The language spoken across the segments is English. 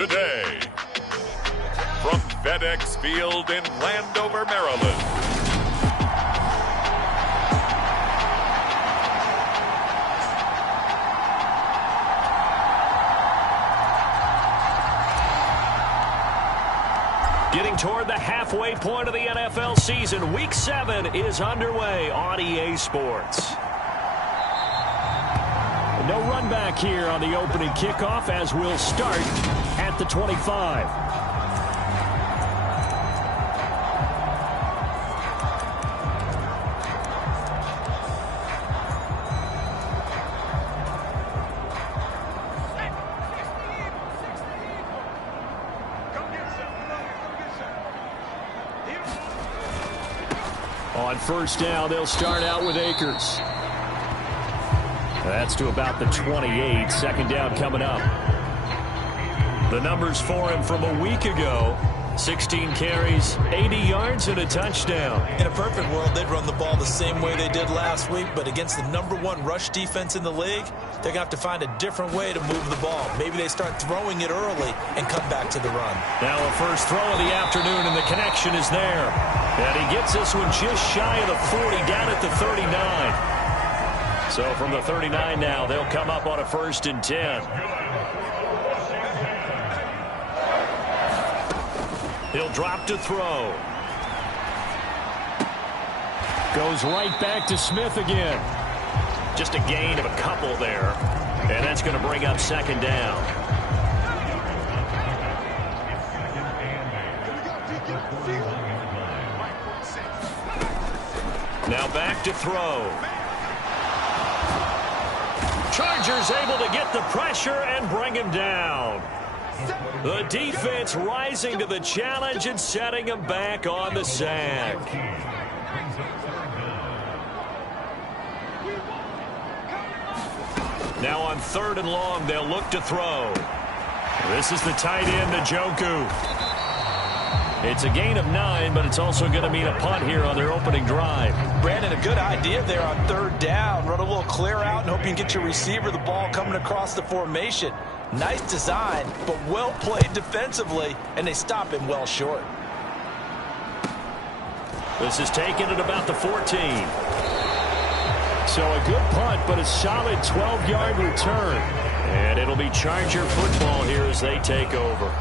today. From FedEx Field in Landover, Maryland. Getting toward the halfway point of the NFL season, Week 7 is underway on EA Sports. No run back here on the opening kickoff as we'll start at the 25. On first down, they'll start out with Akers. That's to about the 28. Second down coming up. The numbers for him from a week ago. 16 carries, 80 yards, and a touchdown. In a perfect world, they'd run the ball the same way they did last week, but against the #1 rush defense in the league, they're going to have to find a different way to move the ball. Maybe they start throwing it early and come back to the run. Now a first throw of the afternoon, and the connection is there. And he gets this one just shy of the 40, down at the 39. So from the 39 now, they'll come up on a 1st and 10. He'll drop to throw. Goes right back to Smith again. Just a gain of a couple there. And that's going to bring up 2nd down. Now back to throw. Chargers able to get the pressure and bring him down. The defense rising to the challenge and setting him back on the sack. Now on 3rd and long, they'll look to throw. This is the tight end, Njoku. It's a gain of 9, but it's also going to mean a punt here on their opening drive. Brandon, a good idea there on 3rd down. Run a little clear out and hope you can get your receiver the ball coming across the formation. Nice design, but well played defensively, and they stop him well short. This is taken at about the 14. So a good punt, but a solid 12-yard return. And it'll be Charger football here as they take over.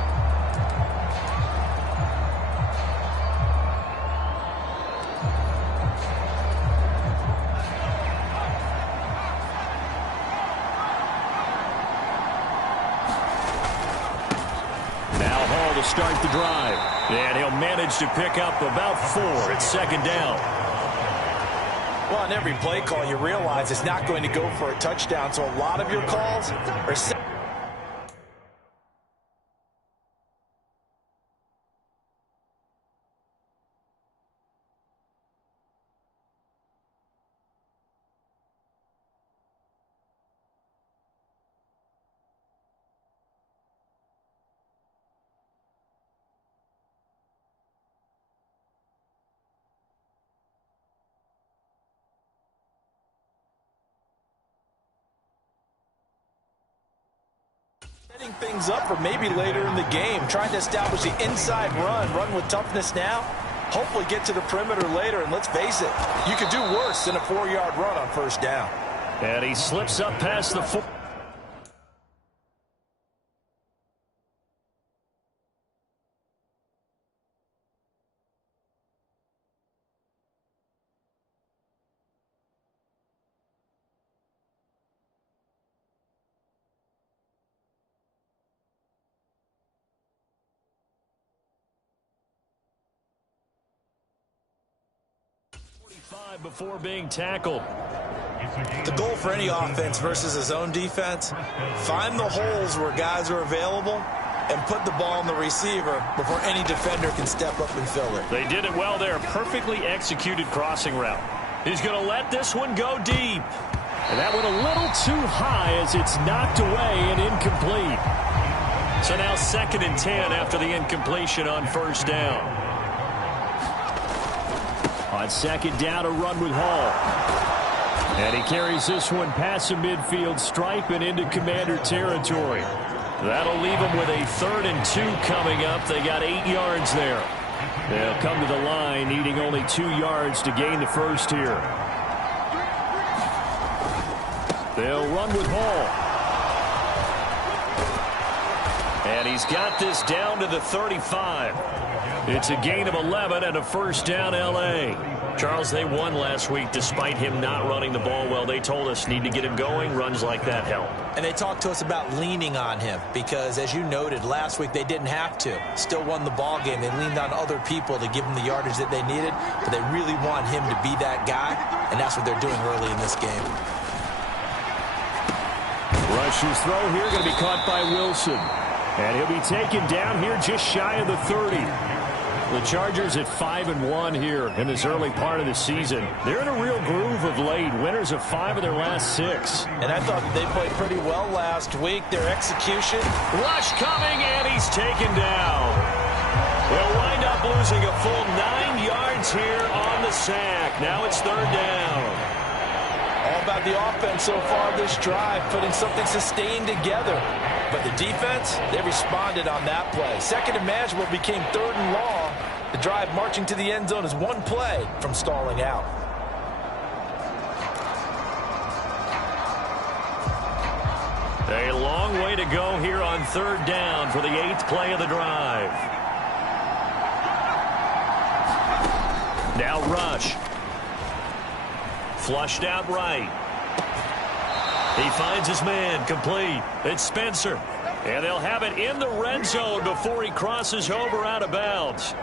Start the drive, and he'll manage to pick up about 4 at 2nd down. Well, on every play call, you realize it's not going to go for a touchdown, so a lot of your calls are set. Setting things up for maybe later in the game, trying to establish the inside run with toughness now, hopefully get to the perimeter later, and let's face it, you could do worse than a 4-yard run on 1st down. And he slips up past the 4. Before being tackled. The goal for any offense versus a zone defense, find the holes where guys are available and put the ball on the receiver before any defender can step up and fill it. They did it well there. Perfectly executed crossing route. He's going to let this one go deep. And that went a little too high as it's knocked away and incomplete. So now 2nd and 10 after the incompletion on 1st down. On 2nd down, a run with Hall. And he carries this one past the midfield stripe and into Commander territory. That'll leave them with a 3rd and 2 coming up. They got 8 yards there. They'll come to the line needing only 2 yards to gain the first here. They'll run with Hall. And he's got this down to the 35. It's a gain of 11 and a first down, L.A. Charles, they won last week despite him not running the ball well. They told us need to get him going. Runs like that help. And they talked to us about leaning on him because, as you noted, last week they didn't have to. Still won the ball game. They leaned on other people to give them the yardage that they needed, but they really want him to be that guy, and that's what they're doing early in this game. Rush's throw here going to be caught by Wilson. And he'll be taken down here just shy of the 30. The Chargers at 5-1 here in this early part of the season. They're in a real groove of late. Winners of 5 of their last 6. And I thought they played pretty well last week. Their execution. Rush coming, and he's taken down. They'll wind up losing a full 9 yards here on the sack. Now it's 3rd down. All about the offense so far this drive, putting something sustained together. But the defense, they responded on that play. 2nd and manageable became 3rd and long. The drive marching to the end zone is 1 play from stalling out. A long way to go here on 3rd down for the 8th play of the drive. Now Rush. Flushed out right. He finds his man, complete. It's Spencer. And they'll have it in the red zone before he crosses over out of bounds.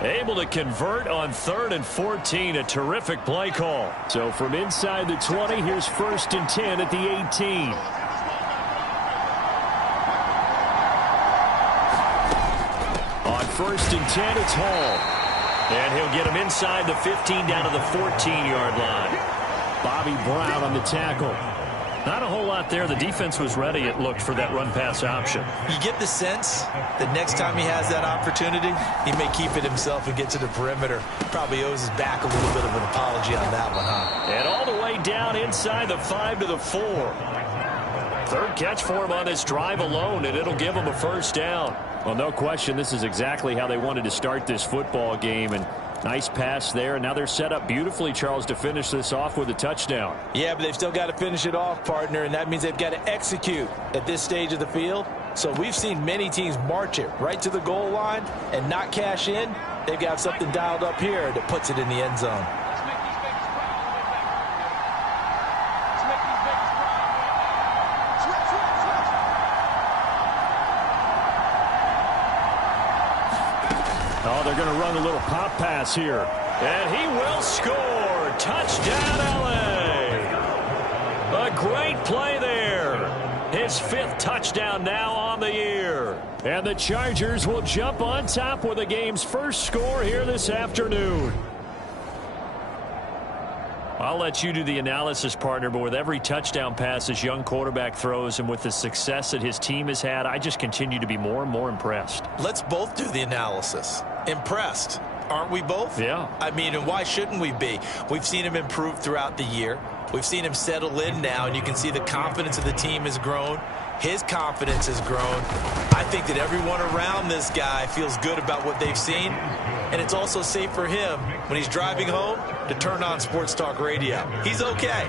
Able to convert on 3rd and 14. A terrific play call. So from inside the 20, here's 1st and 10 at the 18. On 1st and 10, it's Hall. And he'll get him inside the 15 down to the 14-yard line. Bobby Brown on the tackle. Not a whole lot there. The defense was ready, it looked, for that run-pass option. You get the sense that next time he has that opportunity, he may keep it himself and get to the perimeter. Probably owes his back a little bit of an apology on that one, huh? And all the way down inside the 5 to the 4. 3rd catch for him on this drive alone, and it'll give him a first down. Well, no question, this is exactly how they wanted to start this football game, and nice pass there, and now they're set up beautifully, Charles, to finish this off with a touchdown. Yeah, but they've still got to finish it off, partner, and that means they've got to execute at this stage of the field. So we've seen many teams march it right to the goal line and not cash in. They've got something dialed up here that puts it in the end zone. Oh, they're going to run a little pop pass here. And he will score. Touchdown, L.A. A great play there. His 5th touchdown now on the year. And the Chargers will jump on top with the game's first score here this afternoon. I'll let you do the analysis, partner, but with every touchdown pass this young quarterback throws and with the success that his team has had, I just continue to be more and more impressed. Let's both do the analysis. Impressed. Aren't we both? Yeah. I mean, and why shouldn't we be? We've seen him improve throughout the year. We've seen him settle in now, and you can see the confidence of the team has grown. His confidence has grown. I think that everyone around this guy feels good about what they've seen, and it's also safe for him when he's driving home to turn on Sports Talk Radio. He's okay.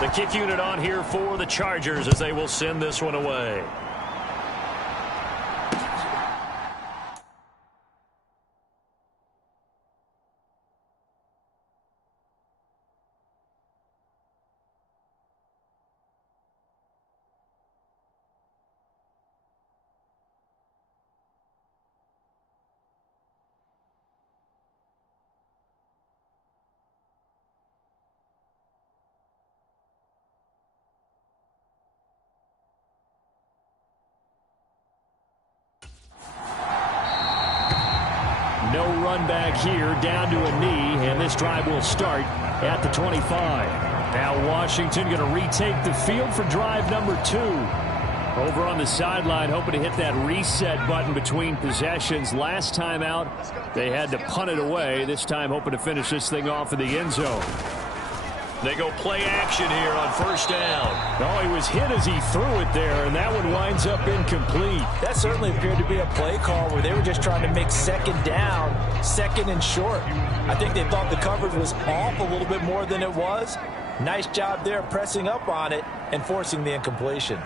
The kick unit on here for the Chargers as they will send this one away. No run back here, down to a knee, and this drive will start at the 25. Now Washington going to retake the field for drive number 2. Over on the sideline, hoping to hit that reset button between possessions. Last time out, they had to punt it away. This time hoping to finish this thing off in the end zone. They go play action here on first down. Oh, he was hit as he threw it there, and that one winds up incomplete. That certainly appeared to be a play call where they were just trying to make second down, second and short. I think they thought the coverage was off a little bit more than it was. Nice job there pressing up on it and forcing the incompletion.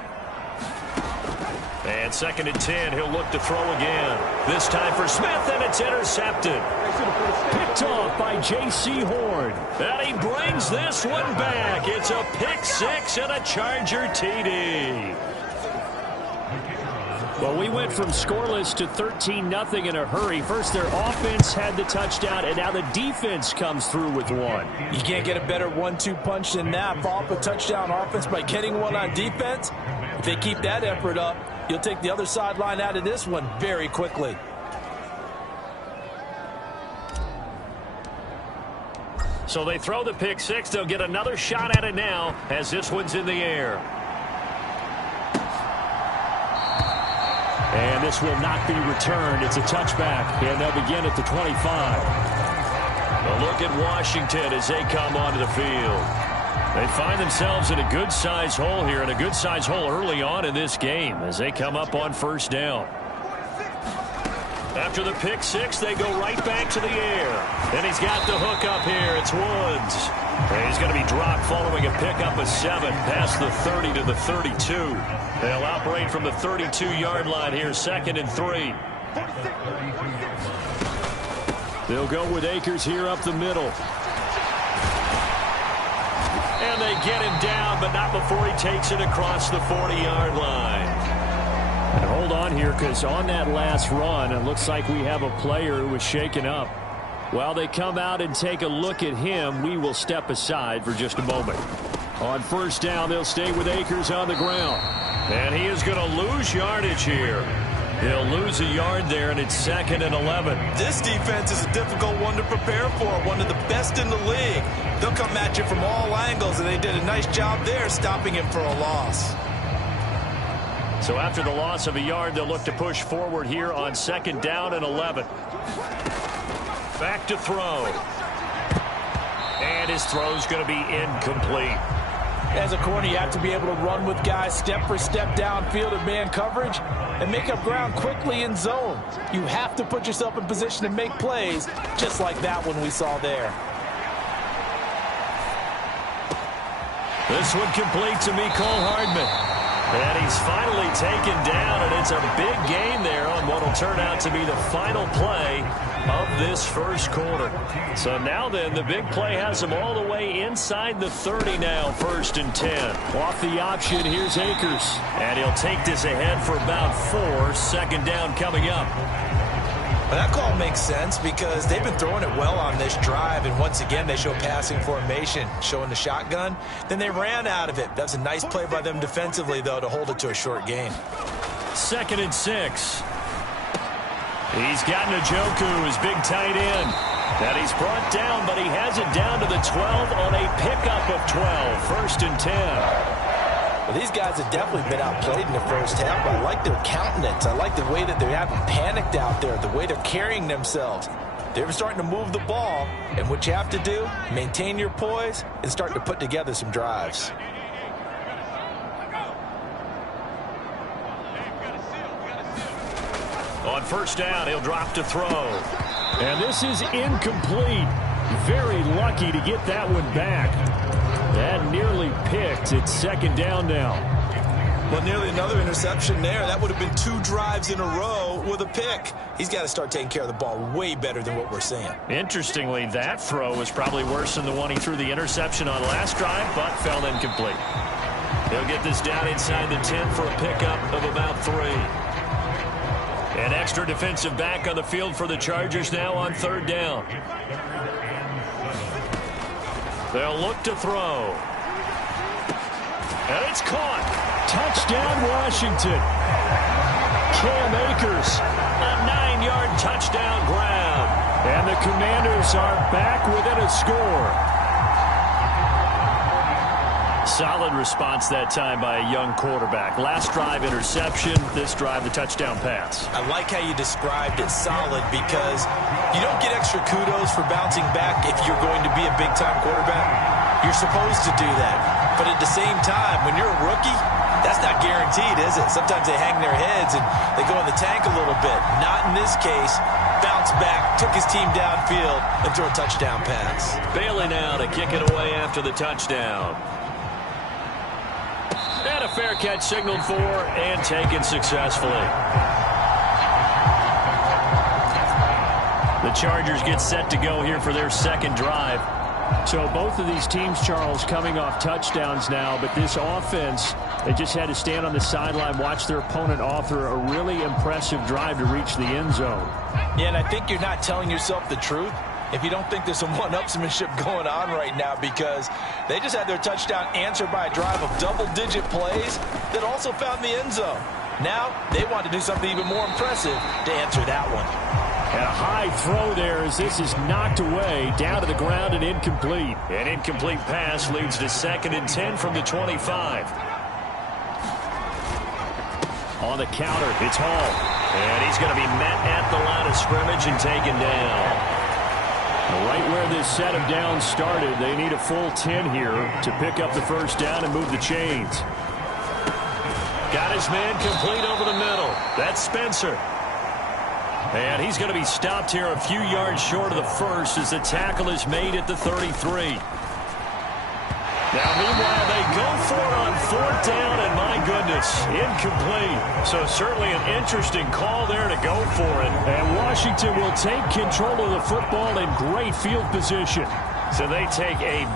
And 2nd and 10, he'll look to throw again. This time for Smith, and it's intercepted. Picked off by J.C. Horn. And he brings this one back. It's a pick six and a Charger TD. Well, we went from scoreless to 13-0 in a hurry. First, their offense had the touchdown, and now the defense comes through with one. You can't get a better 1-2 punch than that. Follow up a touchdown offense by getting one on defense. If they keep that effort up, you'll take the other sideline out of this one very quickly. So they throw the pick six. They'll get another shot at it now as this one's in the air. And this will not be returned. It's a touchback, and they'll begin at the 25. A look at Washington as they come onto the field. They find themselves in a good-sized hole here, and a good-sized hole early on in this game as they come up on first down. After the pick six, they go right back to the air. And he's got the hook up here. It's Woods. And he's going to be dropped following a pickup of 7 past the 30 to the 32. They'll operate from the 32-yard line here, 2nd and 3. They'll go with Akers here up the middle. And they get him down, but not before he takes it across the 40-yard line. And hold on here, because on that last run, it looks like we have a player who was shaken up. While they come out and take a look at him, we will step aside for just a moment. On first down, they'll stay with Akers on the ground. And he is going to lose yardage here. He'll lose a yard there, and it's 2nd and 11. This defense is a difficult one to prepare for, one of the best in the league. They'll come at you from all angles, and they did a nice job there stopping him for a loss. So after the loss of a yard, they'll look to push forward here on 2nd down and 11. Back to throw. And his throw's going to be incomplete. As a corner, you have to be able to run with guys step for step downfield in man coverage and make up ground quickly in zone. You have to put yourself in position to make plays, just like that one we saw there. This one complete to Mecole Hardman. And he's finally taken down, and it's a big gain there on what will turn out to be the final play of this first quarter. So now then, the big play has him all the way inside the 30 now, 1st and 10. Off the option, here's Akers. And he'll take this ahead for about 4, 2nd down coming up. Well, that call makes sense because they've been throwing it well on this drive, and once again they show passing formation, showing the shotgun. Then they ran out of it. That's a nice play by them defensively, though, to hold it to a short gain. 2nd and 6. He's got Njoku, his big tight end. That he's brought down, but he has it down to the 12 on a pickup of 12, 1st and 10. Well, these guys have definitely been outplayed in the first half, but I like their countenance. I like the way that they haven't panicked out there, the way they're carrying themselves. They're starting to move the ball, and what you have to do, maintain your poise and start to put together some drives. On first down, he'll drop to throw. And this is incomplete. Very lucky to get that one back. That nearly picked. It's 2nd down now. Well, nearly another interception there. That would have been 2 drives in a row with a pick. He's got to start taking care of the ball way better than what we're seeing. Interestingly, that throw was probably worse than the one he threw the interception on last drive, but fell incomplete. He'll get this down inside the 10 for a pickup of about 3. An extra defensive back on the field for the Chargers now on 3rd down. They'll look to throw. And it's caught. Touchdown, Washington. Cam Akers, a 9-yard touchdown grab. And the Commanders are back within a score. Solid response that time by a young quarterback. Last drive, interception. This drive, the touchdown pass. I like how you described it, solid, because you don't get extra kudos for bouncing back if you're going to be a big-time quarterback. You're supposed to do that. But at the same time, when you're a rookie, that's not guaranteed, is it? Sometimes they hang their heads and they go in the tank a little bit. Not in this case. Bounced back, took his team downfield, and threw a touchdown pass. Bailey now to kick it away after the touchdown. And a fair catch signaled for and taken successfully. The Chargers get set to go here for their second drive. So both of these teams, Charles, coming off touchdowns now, but this offense, they just had to stand on the sideline, watch their opponent author a really impressive drive to reach the end zone. Yeah, and I think you're not telling yourself the truth if you don't think there's some one-upsmanship going on right now, because they just had their touchdown answered by a drive of double-digit plays that also found the end zone. Now they want to do something even more impressive to answer that one. And a high throw there as this is knocked away, down to the ground and incomplete. An incomplete pass leads to 2nd and 10 from the 25. On the counter, it's Hall. And he's going to be met at the line of scrimmage and taken down. Right where this set of downs started, they need a full 10 here to pick up the first down and move the chains. Got his man complete over the middle. That's Spencer. And he's going to be stopped here a few yards short of the first as the tackle is made at the 33. Now, meanwhile, they go for it on 4th down, and my goodness, incomplete. So certainly an interesting call there to go for it. And Washington will take control of the football in great field position. So they take a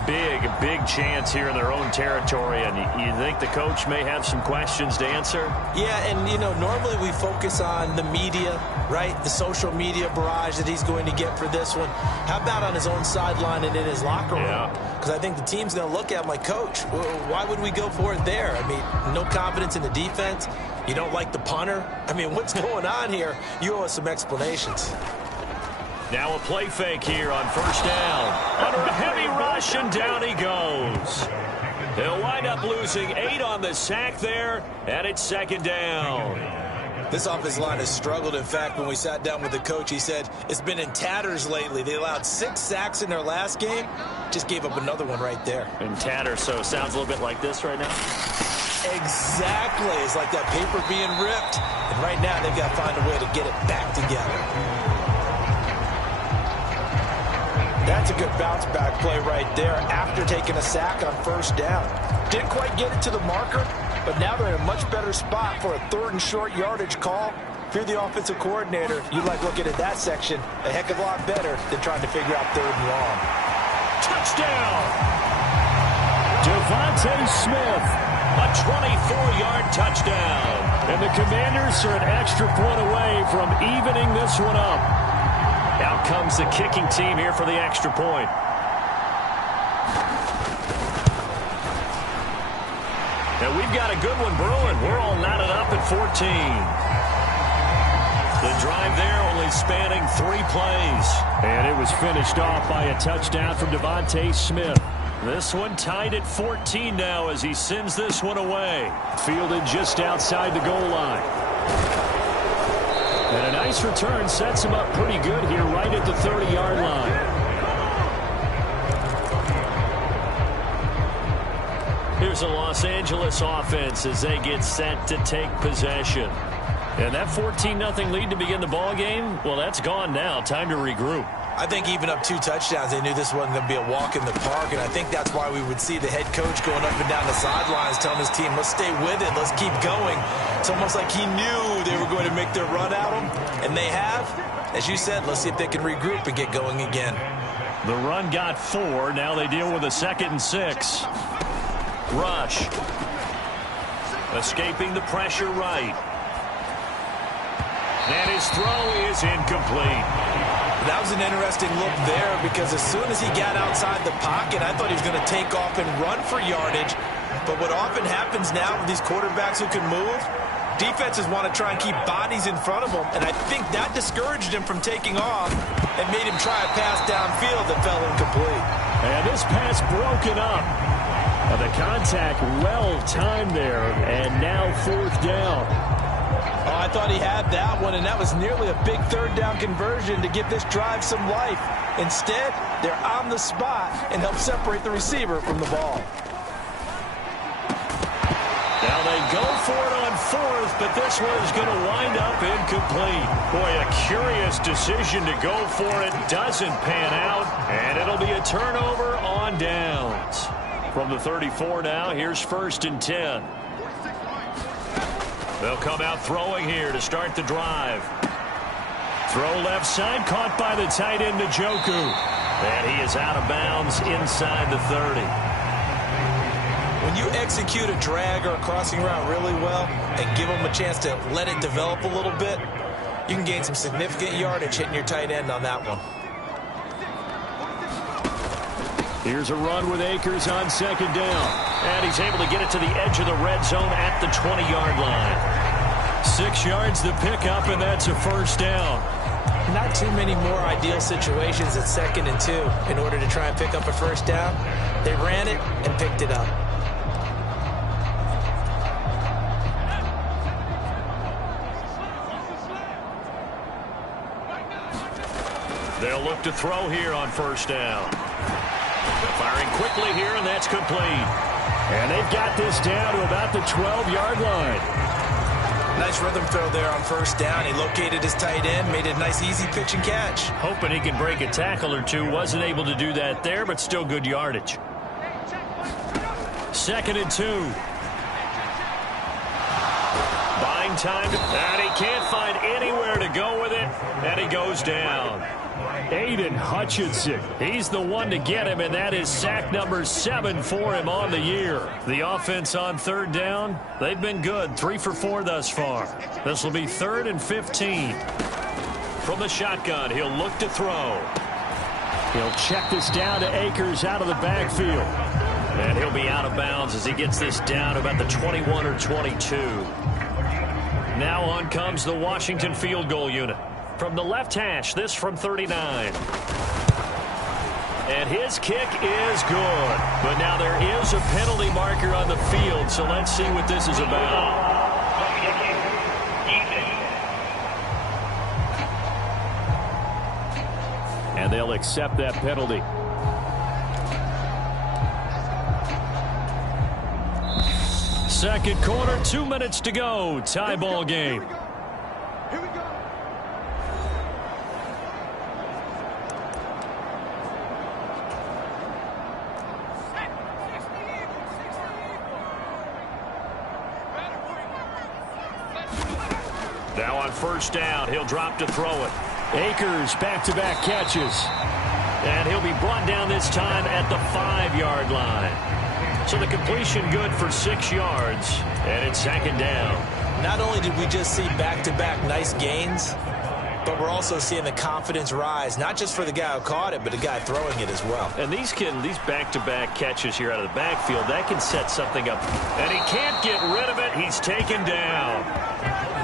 big chance here in their own territory, and you think the coach may have some questions to answer? Yeah, and, you know, normally we focus on the media, right? The social media barrage that he's going to get for this one. How about on his own sideline and in his locker room? Because I think the team's going to look at him like, Coach, why would we go for it there? I mean, no confidence in the defense. You don't like the punter? I mean, what's going on here? You owe us some explanations. Now a play fake here on 1st down. Under a heavy rush, and down he goes. They'll wind up losing 8 on the sack there, and it's 2nd down. This offensive line has struggled. In fact, when we sat down with the coach, he said it's been in tatters lately. They allowed 6 sacks in their last game. Just gave up another one right there. In tatters, so it sounds a little bit like this right now. Exactly. It's like that paper being ripped. And right now, they've got to find a way to get it back together. That's a good bounce-back play right there after taking a sack on 1st down. Didn't quite get it to the marker, but now they're in a much better spot for a 3rd and short yardage call. If you're the offensive coordinator, you like looking at that section a heck of a lot better than trying to figure out 3rd and long. Touchdown! Devontae Smith. A 24-yard touchdown. And the Commanders are an extra point away from evening this one up. Out comes the kicking team here for the extra point. And we've got a good one brewing. We're all knotted up at 14. The drive there only spanning 3 plays. And it was finished off by a touchdown from Devontae Smith. This one tied at 14 now as he sends this one away. Fielded just outside the goal line. And a nice return sets him up pretty good here right at the 30-yard line. Here's a Los Angeles offense as they get set to take possession. And that 14-0 lead to begin the ball game, well, that's gone now. Time to regroup. I think even up 2 touchdowns, they knew this wasn't going to be a walk in the park, and I think that's why we would see the head coach going up and down the sidelines telling his team, let's stay with it, let's keep going. It's almost like he knew they were going to make their run at him, and they have. As you said, let's see if they can regroup and get going again. The run got 4. Now they deal with a 2nd and 6. Rush. Escaping the pressure right. And his throw is incomplete. That was an interesting look there because as soon as he got outside the pocket, I thought he was going to take off and run for yardage. But what often happens now with these quarterbacks who can move, defenses want to try and keep bodies in front of them. And I think that discouraged him from taking off and made him try a pass downfield that fell incomplete. And this pass broken up. The contact well timed there, and now 4th down. Oh, I thought he had that one, and that was nearly a big third down conversion to give this drive some life. Instead, they're on the spot and help separate the receiver from the ball. Now they go for it on fourth, but this one is going to wind up incomplete. Boy, a curious decision to go for it. Doesn't pan out, and it'll be a turnover on downs. From the 34 now, here's 1st and 10. They'll come out throwing here to start the drive. Throw left side, caught by the tight end, Njoku. And he is out of bounds inside the 30. When you execute a drag or a crossing route really well and give them a chance to let it develop a little bit, you can gain some significant yardage hitting your tight end on that one. Here's a run with Akers on 2nd down. And he's able to get it to the edge of the red zone at the 20-yard line. 6 yards the pickup, and that's a 1st down. Not too many more ideal situations at 2nd and 2 in order to try and pick up a 1st down. They ran it and picked it up. They'll look to throw here on 1st down. They're firing quickly here, and that's complete. And they've got this down to about the 12-yard line. Nice rhythm throw there on 1st down. He located his tight end, made it a nice easy pitch and catch. Hoping he can break a tackle or two. Wasn't able to do that there, but still good yardage. 2nd and 2. Buying time, and he can't find anywhere to go with it, and he goes down. Aiden Hutchinson, he's the one to get him, and that is sack number 7 for him on the year. The offense on 3rd down, they've been good, 3 for 4 thus far. This will be 3rd and 15. From the shotgun, he'll look to throw. He'll check this down to Akers out of the backfield. And he'll be out of bounds as he gets this down to about the 21 or 22. Now on comes the Washington field goal unit. From the left hash, this from 39. And his kick is good. But now there is a penalty marker on the field, so let's see what this is about. And they'll accept that penalty. Second quarter, 2 minutes to go. Tie ball game. Here we go. Now on 1st down, he'll drop to throw it. Akers back-to-back catches. And he'll be brought down this time at the 5-yard line. So the completion good for 6 yards, and it's 2nd down. Not only did we just see back-to-back nice gains, but we're also seeing the confidence rise, not just for the guy who caught it, but the guy throwing it as well. And these back-to-back catches here out of the backfield, that can set something up. And he can't get rid of it. He's taken down.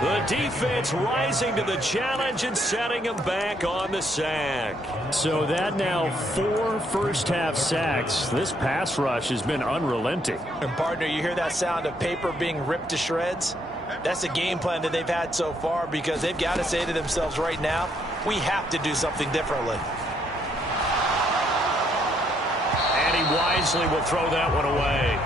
The defense rising to the challenge and setting him back on the sack. So that now 4 first-half sacks. This pass rush has been unrelenting. And, partner, you hear that sound of paper being ripped to shreds? That's a game plan that they've had so far because they've got to say to themselves right now, we have to do something differently. And he wisely will throw that one away.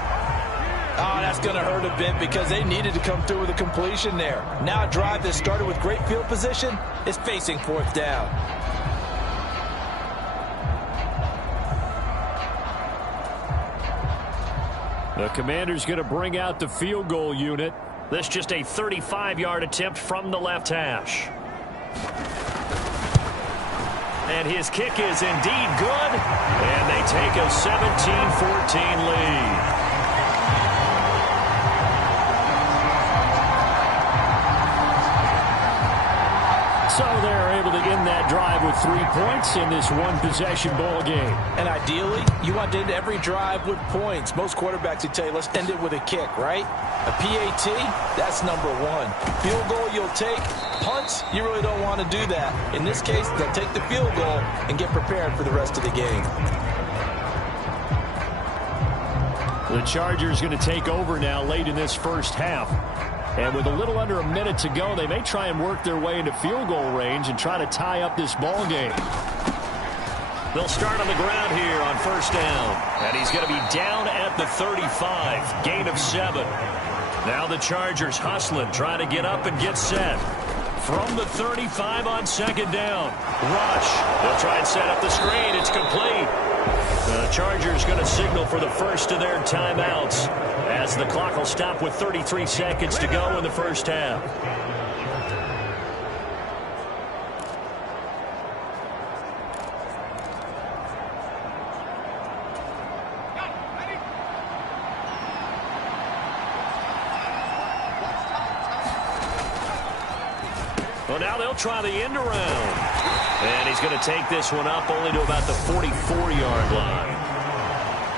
Oh, that's going to hurt a bit because they needed to come through with a completion there. Now a drive that started with great field position is facing 4th down. The Commander's going to bring out the field goal unit. This just a 35-yard attempt from the left hash. And his kick is indeed good. And they take a 17-14 lead. So they're able to end that drive with 3 points in this one-possession ball game. And ideally, you want to end every drive with points. Most quarterbacks would tell you, let's end it with a kick, right? A PAT, that's number 1. Field goal you'll take. Punts, you really don't want to do that. In this case, they'll take the field goal and get prepared for the rest of the game. The Chargers going to take over now late in this first half. And with a little under a minute to go, they may try and work their way into field goal range and try to tie up this ball game. They'll start on the ground here on first down. And he's going to be down at the 35. Gain of 7. Now the Chargers hustling, trying to get up and get set. From the 35 on second down. Rush. They'll try and set up the screen. It's complete. The Chargers going to signal for the first of their timeouts as the clock will stop with 33 seconds to go in the first half. Well, now they'll try the end around. And he's going to take this one up only to about the 44-yard line.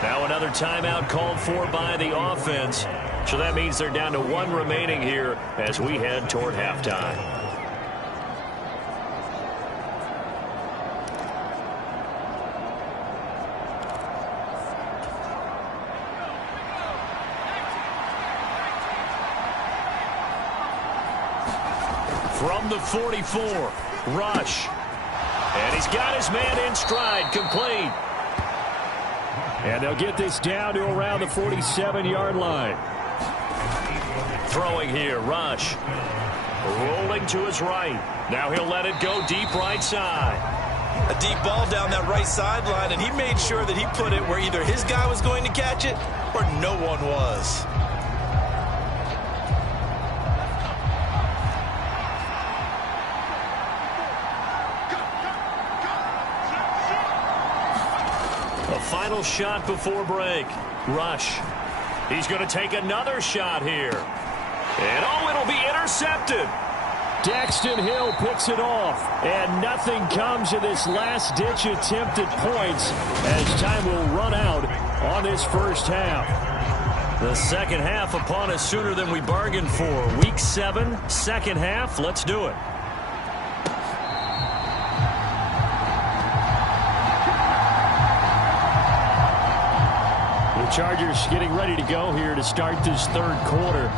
Now another timeout called for by the offense. So that means they're down to 1 remaining here as we head toward halftime. From the 44, Rush. And he's got his man in stride, complete. And they'll get this down to around the 47-yard line. Throwing here, Rush. Rolling to his right. Now he'll let it go deep right side. A deep ball down that right sideline, and he made sure that he put it where either his guy was going to catch it or no one was. Final shot before break. Rush. He's going to take another shot here. And, oh, it'll be intercepted. Daxton Hill picks it off. And nothing comes of this last-ditch attempt at points as time will run out on this first half. The second half upon us sooner than we bargained for. Week 7, second half. Let's do it. Chargers getting ready to go here to start this third quarter.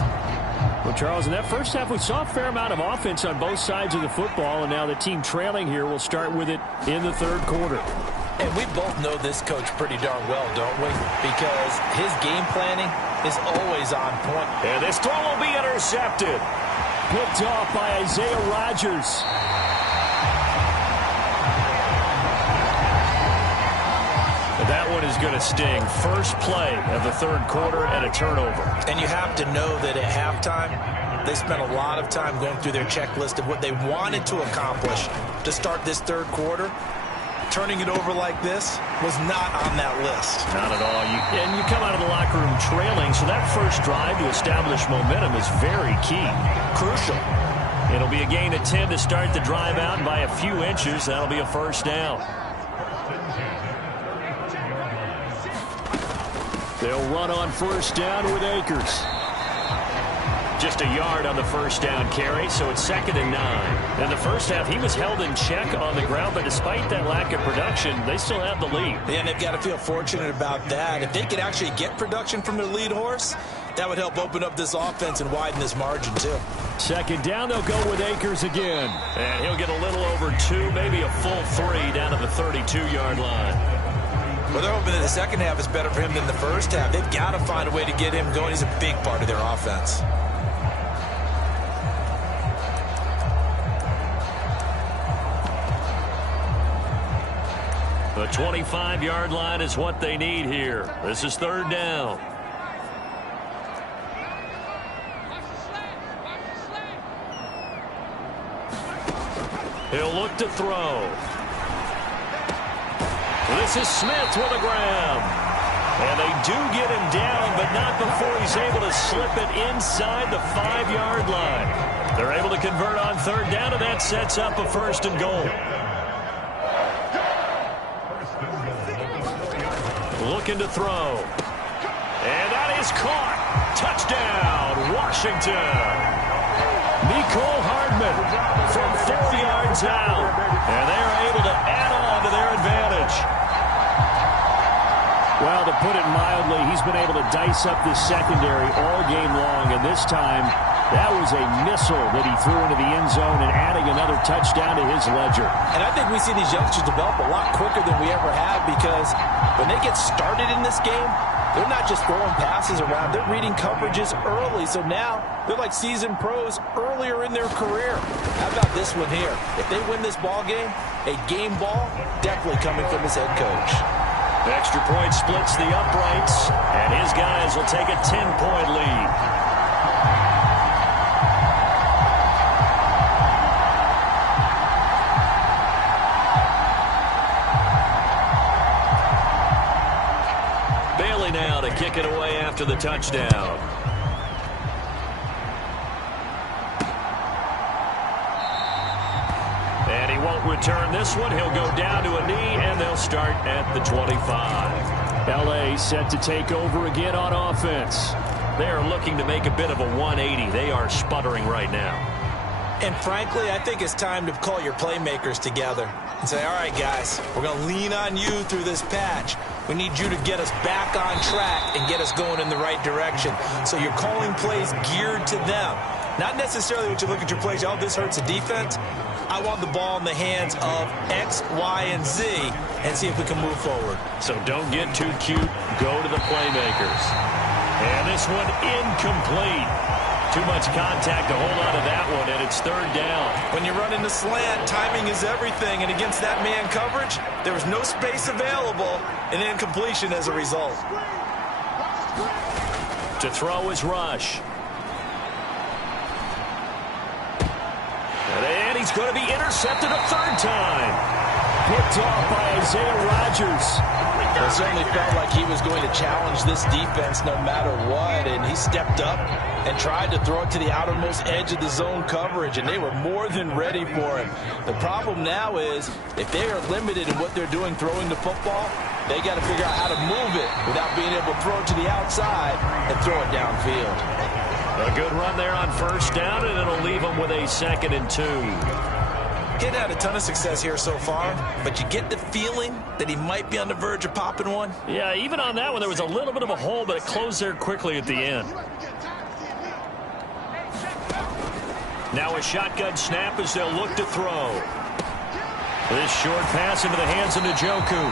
Well, Charles, in that first half, we saw a fair amount of offense on both sides of the football, and now the team trailing here will start with it in the third quarter. And we both know this coach pretty darn well, don't we? Because his game planning is always on point. And this throw will be intercepted. Picked off by Isaiah Rodgers. That one is going to sting. First play of the third quarter and a turnover. And you have to know that at halftime, they spent a lot of time going through their checklist of what they wanted to accomplish to start this third quarter. Turning it over like this was not on that list. Not at all. And you come out of the locker room trailing, so that first drive to establish momentum is very key. Crucial. It'll be a gain of 10 to start the drive out, and by a few inches, that'll be a first down. They'll run on first down with Akers. Just a yard on the first down carry, so it's 2nd and 9. In the first half, he was held in check on the ground, but despite that lack of production, they still have the lead. And they've got to feel fortunate about that. If they could actually get production from their lead horse, that would help open up this offense and widen this margin, too. 2nd down, they'll go with Akers again. And he'll get a little over 2, maybe a full 3 down to the 32-yard line. Well, they're hoping that the second half is better for him than the first half. They've got to find a way to get him going. He's a big part of their offense. The 25-yard line is what they need here. This is 3rd down. He'll look to throw. This is Smith with a grab. And they do get him down, but not before he's able to slip it inside the 5-yard line. They're able to convert on 3rd down, and that sets up a 1st and goal. Looking to throw. And that is caught. Touchdown, Washington. Nicole Hardman from 4 yards out. And they are able to add on to their advantage. Well, to put it mildly, he's been able to dice up this secondary all game long, and this time That was a missile that he threw into the end zone and adding another touchdown to his ledger. And I think we see these youngsters develop a lot quicker than we ever have, because when they get started in this game, they're not just throwing passes around. They're reading coverages early. So now they're like seasoned pros earlier in their career. How about this one here? If they win this ball game, a game ball, definitely coming from his head coach. The extra point splits the uprights, and his guys will take a 10-point lead. Now to kick it away after the touchdown. And he won't return this one. He'll go down to a knee, and they'll start at the 25. LA set to take over again on offense. They are looking to make a bit of a 180. They are sputtering right now. And frankly, I think it's time to call your playmakers together and say, all right, guys, we're going to lean on you through this patch. We need you to get us back on track and get us going in the right direction. So you're calling plays geared to them. Not necessarily what you look at your plays, oh, this hurts the defense. I want the ball in the hands of X, Y, and Z and see if we can move forward. So don't get too cute. Go to the playmakers. And this one incomplete. Too much contact to hold on to that one, and it's third down. When you're running the slant, timing is everything, and against that man coverage, there was no space available, and incompletion as a result. To throw is Rush. And he's going to be intercepted a third time. Picked off by Isaiah Rodgers. It certainly felt like he was going to challenge this defense no matter what, and he stepped up and tried to throw it to the outermost edge of the zone coverage, and they were more than ready for him. The problem now is if they are limited in what they're doing throwing the football, they got to figure out how to move it without being able to throw it to the outside and throw it downfield. A good run there on first down, and it'll leave them with a 2nd and 2. Kid had a ton of success here so far, but you get the feeling that he might be on the verge of popping one. Yeah, even on that one, there was a little bit of a hole, but it closed there quickly at the end. Now a shotgun snap as they'll look to throw. This short pass into the hands of Njoku.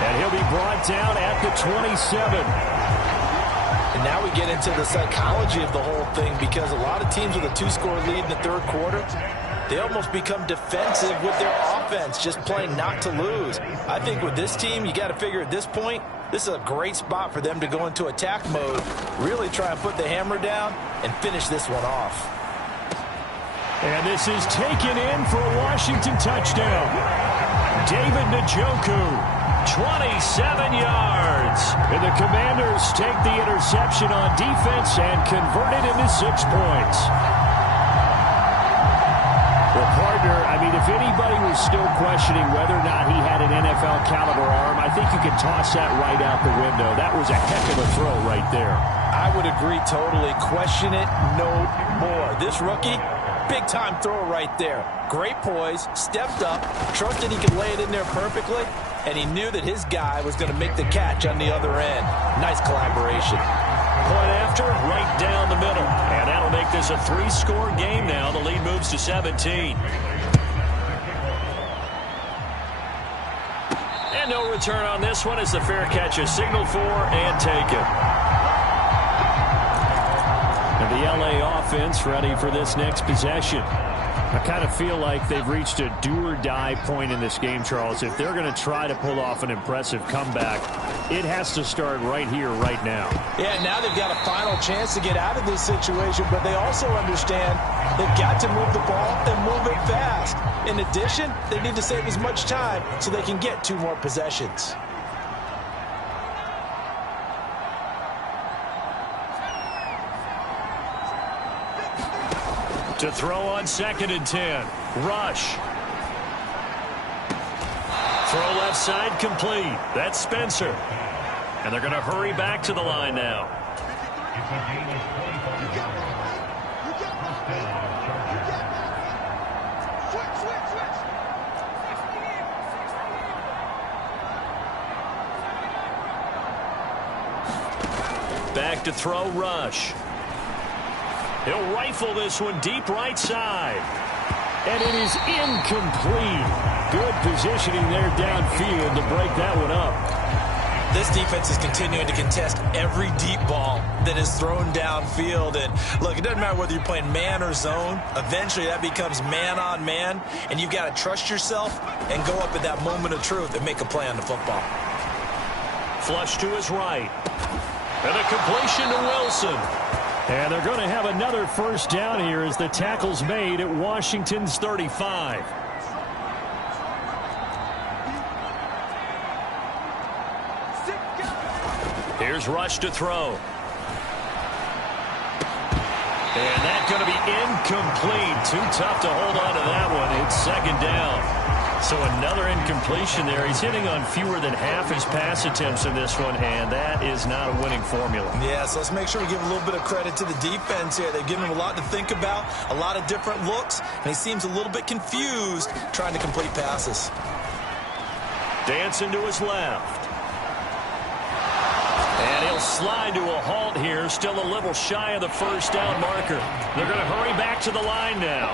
And he'll be brought down at the 27. And now we get into the psychology of the whole thing, because a lot of teams with a 2-score lead in the third quarter, they almost become defensive with their offense, just playing not to lose. I think with this team, you got to figure at this point, this is a great spot for them to go into attack mode, really try and put the hammer down and finish this one off. And this is taken in for a Washington touchdown. David Njoku, 27 yards. And the Commanders take the interception on defense and convert it into 6 points. Well, partner, I mean, if anybody was still questioning whether or not he had an NFL caliber arm, I think you can toss that right out the window. That was a heck of a throw right there. I would agree totally. Question it no more. This rookie, big-time throw right there. Great poise, stepped up, trusted he could lay it in there perfectly, and he knew that his guy was going to make the catch on the other end. Nice collaboration. Point after, right down the middle. And that'll make this a 3-score game now. The lead moves to 17. And no return on this one as the fair catch is signaled for and taken. And the LA offense ready for this next possession. I kind of feel like they've reached a do-or-die point in this game, Charles. If they're going to try to pull off an impressive comeback, it has to start right here, right now. Yeah, now they've got a final chance to get out of this situation, but they also understand they've got to move the ball and move it fast. In addition, they need to save as much time so they can get 2 more possessions. To throw on 2nd and 10. Rush. Throw left side complete. That's Spencer. And they're going to hurry back to the line now. Back to throw Rush. He'll rifle this one deep right side. And it is incomplete. Good positioning there downfield to break that one up. This defense is continuing to contest every deep ball that is thrown downfield. And look, it doesn't matter whether you're playing man or zone. Eventually, that becomes man on man. And you've got to trust yourself and go up at that moment of truth and make a play on the football. Flush to his right. And a completion to Wilson. And they're going to have another first down here as the tackle's made at Washington's 35. Here's Rush to throw. And that's going to be incomplete. Too tough to hold on to that one. It's second down. So another incompletion there. He's hitting on fewer than half his pass attempts in this one, and that is not a winning formula. Yeah, so let's make sure we give a little bit of credit to the defense here. They've given him a lot to think about, a lot of different looks, and he seems a little bit confused trying to complete passes. Dancing to his left. And he'll slide to a halt here, still a little shy of the first down marker. They're going to hurry back to the line now.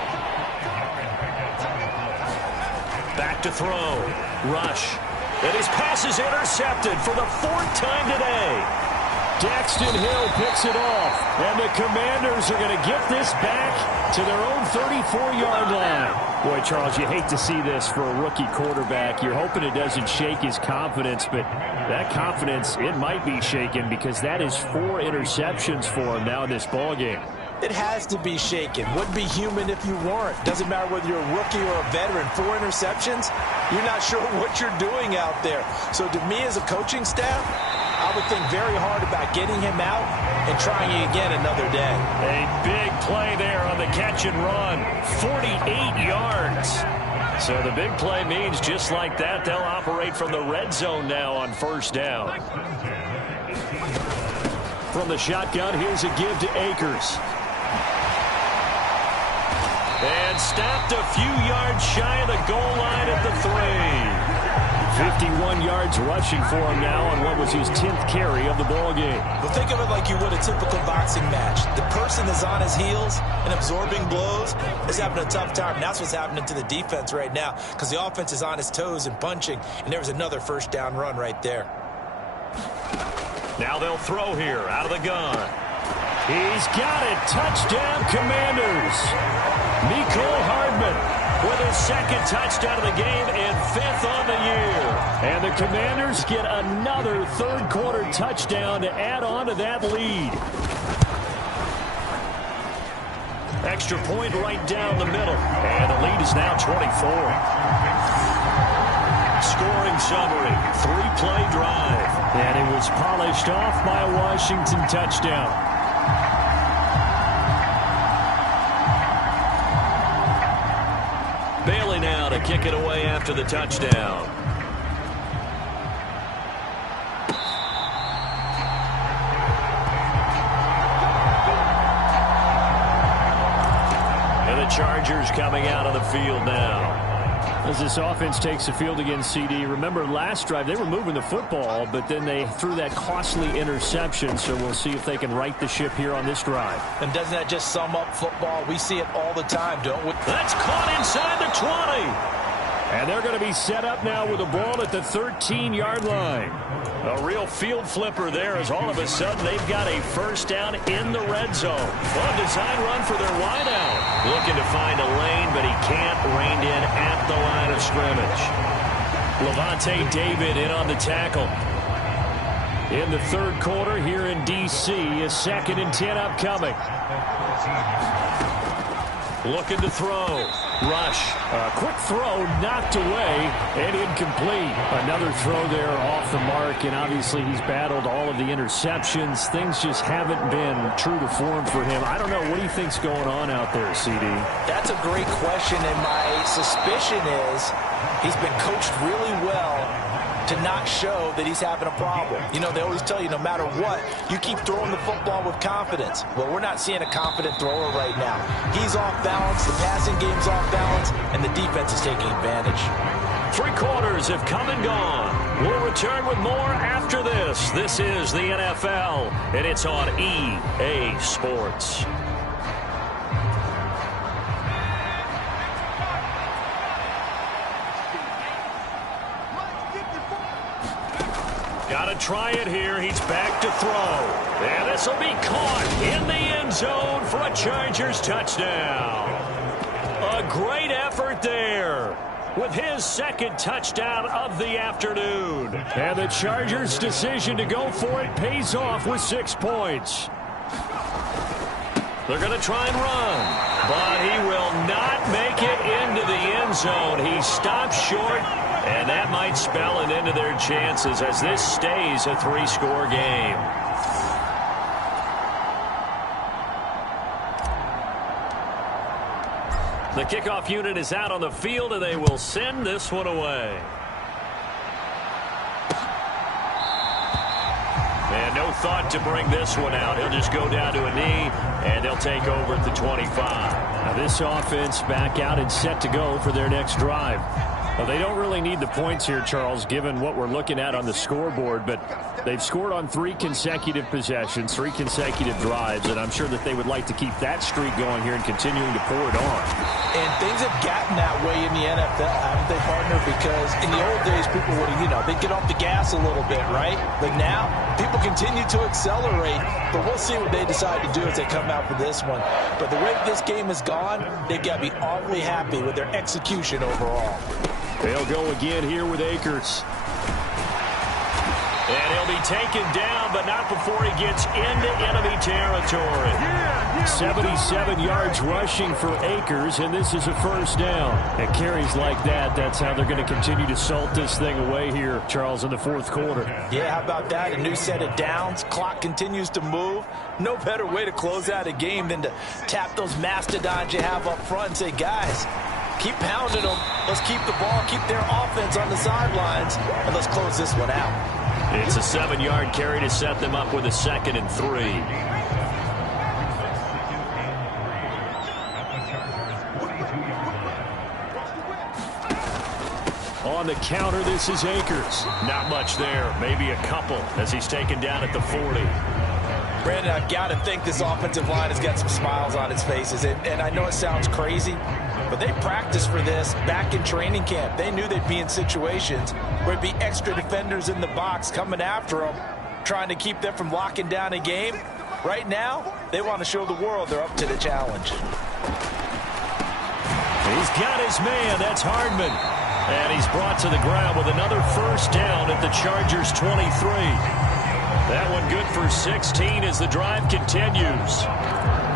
Back to throw. Rush. And his pass is intercepted for the fourth time today. Daxton Hill picks it off. And the Commanders are going to get this back to their own 34-yard line. Boy, Charles, you hate to see this for a rookie quarterback. You're hoping it doesn't shake his confidence, but that confidence, it might be shaken because that is 4 interceptions for him now in this ballgame. It has to be shaken. Wouldn't be human if you weren't. Doesn't matter whether you're a rookie or a veteran. 4 interceptions, you're not sure what you're doing out there. So to me as a coaching staff, I would think very hard about getting him out and trying again another day. A big play there on the catch and run. 48 yards. So the big play means just like that, they'll operate from the red zone now on first down. From the shotgun, here's a give to Akers. And stopped a few yards shy of the goal line at the 3. 51 yards rushing for him now on what was his 10th carry of the ball game. Well, think of it like you would a typical boxing match. The person is on his heels and absorbing blows is having a tough time. And that's what's happening to the defense right now because the offense is on his toes and punching, and there was another first down run right there. Now they'll throw here out of the gun. He's got it. Touchdown, Commanders. Mecole Hardman with his second touchdown of the game and 5th on the year. And the Commanders get another third-quarter touchdown to add on to that lead. Extra point right down the middle. And the lead is now 24. Scoring summary, 3-play drive. And it was polished off by a Washington touchdown. Bailey now to kick it away after the touchdown. And the Chargers coming out on the field now. As this offense takes the field against CD, remember last drive they were moving the football, but then they threw that costly interception, so we'll see if they can right the ship here on this drive. And doesn't that just sum up football? We see it all the time, don't we? That's caught inside the 20. And they're going to be set up now with the ball at the 13-yard line. A real field flipper there as all of a sudden they've got a first down in the red zone. Well, design run for their wideout. Looking to find a lane, but he can't. Reined in at the line of scrimmage. Levante David in on the tackle. In the third quarter here in D.C., a 2nd and 10 upcoming. Looking to throw. Rush. A quick throw knocked away and incomplete. Another throw there off the mark, and obviously he's battled all of the interceptions. Things just haven't been true to form for him. I don't know. What do you think's going on out there, CD? That's a great question, and my suspicion is he's been coached really well to not show that he's having a problem. You know, they always tell you no matter what, you keep throwing the football with confidence. Well, we're not seeing a confident thrower right now. He's off balance, the passing game's off balance, and the defense is taking advantage. 3 quarters have come and gone. We'll return with more after this. This is the NFL, and it's on EA Sports. Got to try it here. He's back to throw. And this will be caught in the end zone for a Chargers touchdown. A great effort there with his second touchdown of the afternoon. And the Chargers' decision to go for it pays off with 6 points. They're going to try and run, but he will not make it into the end zone. He stops short, and that might spell an end to their chances as this stays a 3-score game. The kickoff unit is out on the field, and they will send this one away. And no thought to bring this one out. He'll just go down to a knee, and they'll take over at the 25. Now this offense back out and set to go for their next drive. Well, they don't really need the points here, Charles, given what we're looking at on the scoreboard, but they've scored on 3 consecutive possessions, 3 consecutive drives, and I'm sure that they would like to keep that streak going here and continuing to pour it on. And things have gotten that way in the NFL, haven't they, partner? Because in the old days, people would, they'd get off the gas a little bit, right? But now, people continue to accelerate, but we'll see what they decide to do as they come out for this one. But the way this game has gone, they've got to be awfully happy with their execution overall. They'll go again here with Akers. And he'll be taken down, but not before he gets into enemy territory. 77 yards rushing for Akers, and this is a first down. And carries like that, that's how they're going to continue to salt this thing away here, Charles, in the 4th quarter. Yeah, how about that? A new set of downs. Clock continues to move. No better way to close out a game than to tap those mastodons you have up front and say, guys, keep pounding them. Let's keep the ball, keep their offense on the sidelines, and let's close this one out. It's a 7-yard carry to set them up with a 2nd and 3. On the counter, this is Akers. Not much there, maybe a couple as he's taken down at the 40. Brandon, I've got to think this offensive line has got some smiles on its faces. And I know it sounds crazy, but they practiced for this back in training camp. They knew they'd be in situations where there'd be extra defenders in the box coming after them, trying to keep them from locking down a game. Right now, they want to show the world they're up to the challenge. He's got his man. That's Hardman. And he's brought to the ground with another first down at the Chargers' 23. That one good for 16 as the drive continues.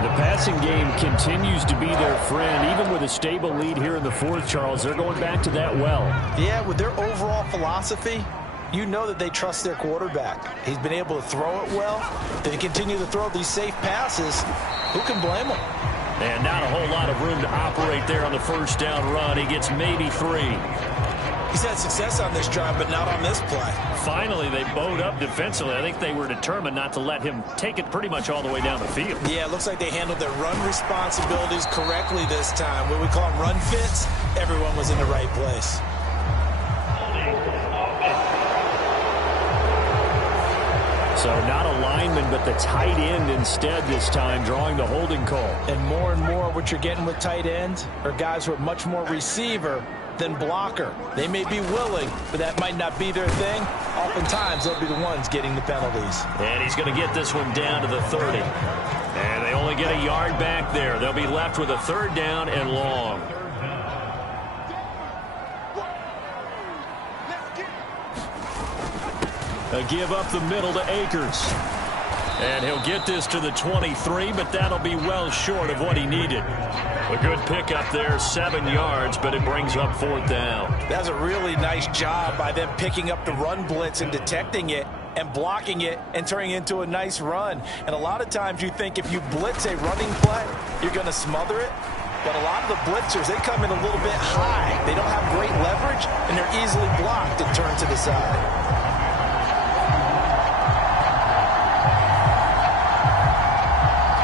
The passing game continues to be their friend. Even with a stable lead here in the 4th, Charles, they're going back to that well. Yeah, with their overall philosophy, you know that they trust their quarterback. He's been able to throw it well. They continue to throw these safe passes. Who can blame them? And not a whole lot of room to operate there on the first down run. He gets maybe 3. He's had success on this drive, but not on this play. Finally, they bowed up defensively. I think they were determined not to let him take it pretty much all the way down the field. Yeah, it looks like they handled their run responsibilities correctly this time. What we call them run fits, everyone was in the right place. So not a lineman, but the tight end instead this time, drawing the holding call. And more what you're getting with tight ends are guys who are much more receiver than blocker. They may be willing, but that might not be their thing. Oftentimes, they'll be the ones getting the penalties. And he's going to get this one down to the 30. And they only get a yard back there. They'll be left with a 3rd down and long. A give up the middle to Akers. And he'll get this to the 23, but that'll be well short of what he needed. A good pickup there, 7 yards, but it brings up 4th down. That's a really nice job by them picking up the run blitz and detecting it and blocking it and turning it into a nice run. And a lot of times you think if you blitz a running play, you're going to smother it. But a lot of the blitzers, they come in a little bit high. They don't have great leverage, and they're easily blocked and turned to the side.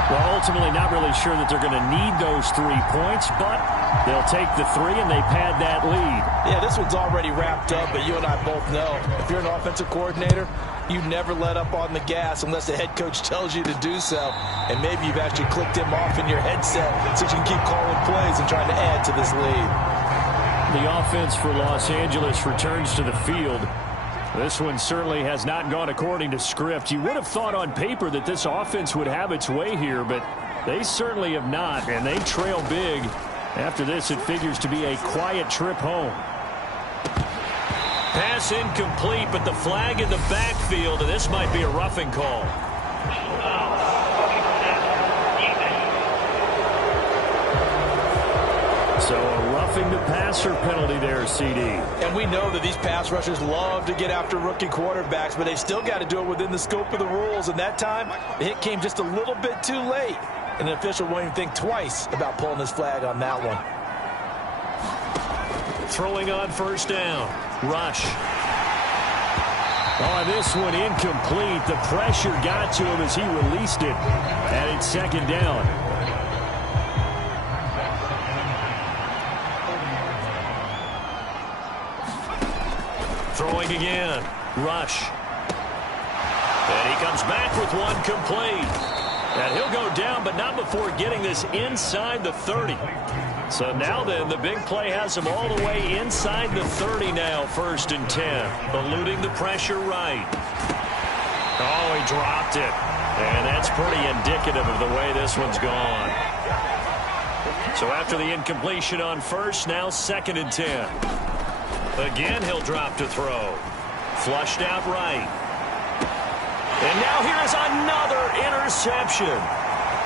Well, ultimately not really sure that they're going to need those 3 points, but they'll take the 3 and they pad that lead. Yeah, this one's already wrapped up, but you and I both know if you're an offensive coordinator, you never let up on the gas unless the head coach tells you to do so. And maybe you've actually clicked him off in your headset so you can keep calling plays and trying to add to this lead. The offense for Los Angeles returns to the field. This one certainly has not gone according to script. You would have thought on paper that this offense would have its way here, but they certainly have not, and they trail big. After this, it figures to be a quiet trip home. Pass incomplete, but the flag in the backfield, and this might be a roughing call. So a roughing the passer penalty there, CD. And we know that these pass rushers love to get after rookie quarterbacks, but they still got to do it within the scope of the rules. And that time, the hit came just a little bit too late. And the official won't even think twice about pulling his flag on that one. Throwing on first down. Rush. Oh, this one incomplete. The pressure got to him as he released it. And it's second down. Throwing again. Rush. And he comes back with one complete. And he'll go down, but not before getting this inside the 30. So now then, the big play has him all the way inside the 30 now, 1st and 10. Eluding the pressure right. Oh, he dropped it. And that's pretty indicative of the way this one's gone. So after the incompletion on first, now 2nd and 10. Again, he'll drop to throw. Flushed out right. And now here is another interception.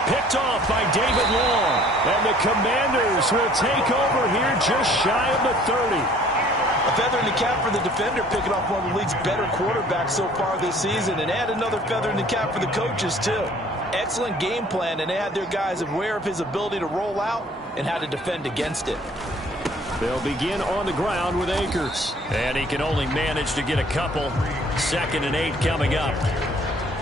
Picked off by David Long. And the Commanders will take over here just shy of the 30. A feather in the cap for the defender, picking off one of the league's better quarterbacks so far this season. And add another feather in the cap for the coaches, too. Excellent game plan, and they had their guys aware of his ability to roll out and how to defend against it. They'll begin on the ground with Akers. And he can only manage to get a couple. 2nd and 8 coming up.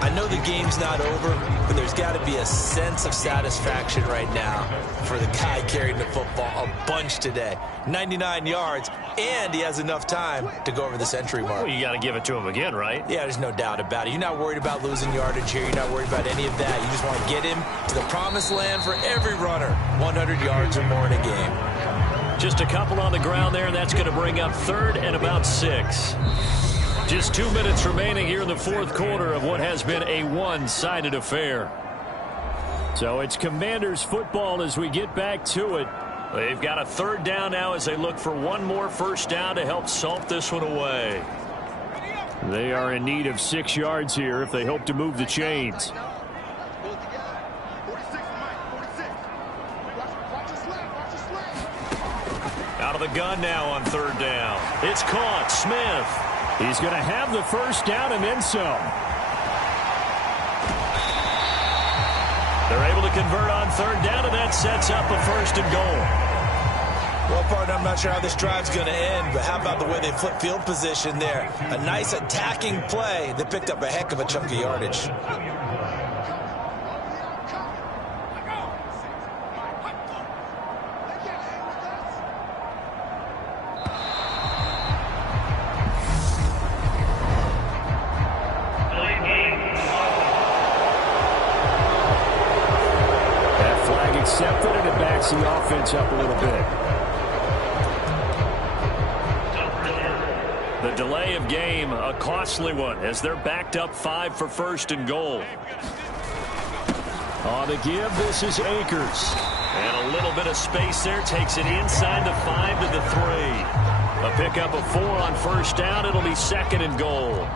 I know the game's not over, but there's got to be a sense of satisfaction right now for the guy carrying the football a bunch today. 99 yards, and he has enough time to go over the century mark. Well, you got to give it to him again, right? Yeah, there's no doubt about it. You're not worried about losing yardage here. You're not worried about any of that. You just want to get him to the promised land for every runner. 100 yards or more in a game. Just a couple on the ground there, and that's going to bring up 3rd and about 6. Just 2 minutes remaining here in the 4th quarter of what has been a one-sided affair. So it's Commanders football as we get back to it. They've got a 3rd down now as they look for one more first down to help salt this one away. They are in need of 6 yards here if they hope to move the chains. Out of the gun now on 3rd down. It's caught. Smith. He's going to have the first down and then some. They're able to convert on 3rd down, and that sets up a 1st and goal. Well, partner, I'm not sure how this drive's going to end, but how about the way they flip field position there? A nice attacking play that picked up a heck of a chunk of yardage. Accepted, and it backs the offense up a little bit. The delay of game, a costly one, as they're backed up 5 for 1st and goal. On the give, this is Akers. And a little bit of space there, takes it inside the 5 to the 3. A pickup of 4 on 1st down, it'll be 2nd and goal.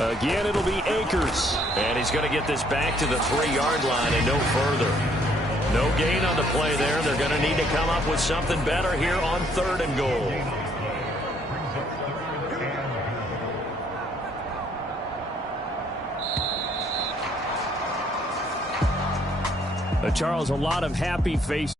Again, it'll be Akers. And he's going to get this back to the 3-yard line and no further. No gain on the play there. They're going to need to come up with something better here on 3rd and goal. Charles, a lot of happy faces.